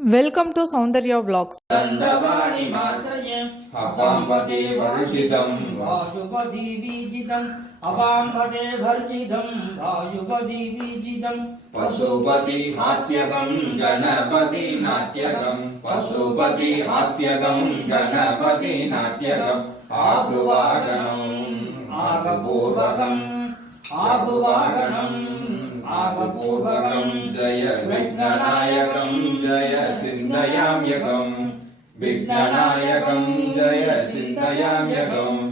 Welcome to Soundarya blogs దండవాణి మాత్రయ అపాంబతే వర్జితం వాయుపది విజితం అపాంబతే వర్జితం వాయుపది విజితం పశుపతి హాస్యకం గణపతి నాట్యకం పశుపతి హాస్యకం గణపతి నాట్యకం ఆగువాగణం ఆగపూర్వకం ఆగువాగణం ఆగపూర్వకం జయ విఘ్ననా सिद्धनायकम् विघ्ननायकम् जय सिद्धयाम्यकम्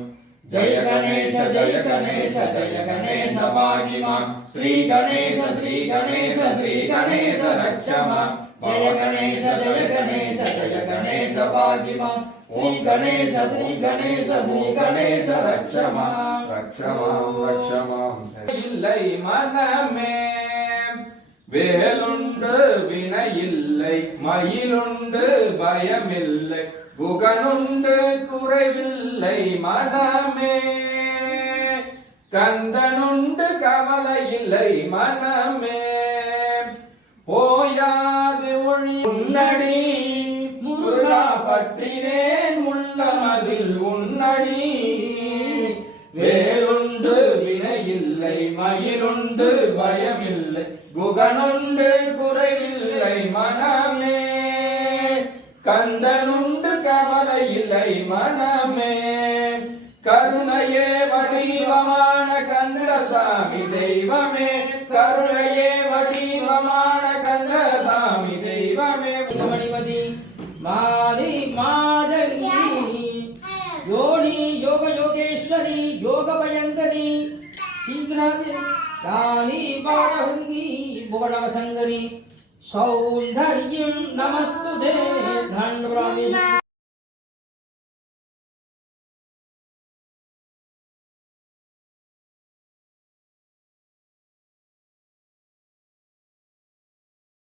जय गणेश जय गणेश जय गणेश पाहिमा। श्री गणेश श्री गणेश श्री गणेश रक्षमा। जय गणेश जय गणेश जय गणेश पाहिमा। श्री गणेश श्री गणेश श्री गणेश रक्षमा। रक्षमा रक्षमा। इल्लै मनमे வேலுண்டு வினையில்லை மயிலுண்டு பயமில்லை புகனுண்டு குறைவில்லை மனமே. கந்தனுண்டு கவலை இல்லை மனமே. போயாது ஒளி உன்னடி முருகா பற்றினேன் உள்ளமதில் உன் வினையில்லை மயிலுண்டு பயமில்லை குகனுண்டு குறைவில்லை மனமே. கந்தனுண்டு கவலை இல்லை மனமே. கருணையே வடிவமான கந்தசாமி தெய்வமே. கருணையே வடிவமான கந்தசாமி தெய்வமே. மணிமதி மாரி மாதங்கி யோனி யோக யோகேஸ்வரி யோக பயங்கரி శీఘ్రాని బాలహృంగి భువనవసంగని సౌందర్యం నమస్తు